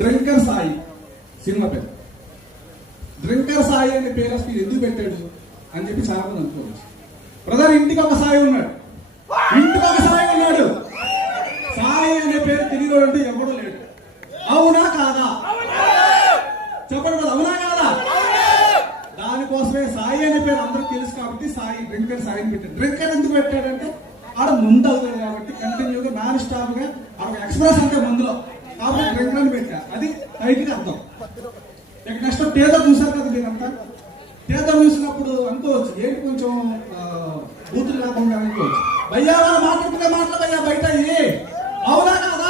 Drinker Sai cinema పేరు. Drinker Sai అనే పేరు అసలు ఎందుకు పెట్టాడు అని చెప్పి చాలా మంది అనుకోవచ్చు. బ్రదర్, ఇంటికి ఒక సాయి ఉన్నాడు, ఇంటికి ఒక సాయి ఉన్నాడు. సాయి అనే పేరు తెలియదు అంటే ఎవడూ లేడు. అవునా కాదా? చెప్పండి కదా, అవునా కాదా? దానికోసమే సాయి అనే పేరు అందరికి తెలుసు కాబట్టి సాయి డ్రింకర్ సాయిని పెట్టాడు. డ్రింకర్ ఎందుకు పెట్టాడంటే ఆడ ముందు అవుతాడు కాబట్టి కంటిన్యూగా నాన్ స్టాప్ గా ఆడ ఎక్స్ప్రెస్ అంటే మందులో కాబట్టి డ్రింకర్ అని పెట్టా. అది టైటిల్ అర్థం. ఇక నెక్స్ట్ టేజర్ చూసారు కదా మీరంతా. టేజర్ చూసినప్పుడు అనుకోవచ్చు ఏంటి కొంచెం బూతులు కాకుండా అనుకోవచ్చు. భయ్యా వాళ్ళు మాట్లాడుతున్న మాటలు భయ్యా బయట అవునా కాదా?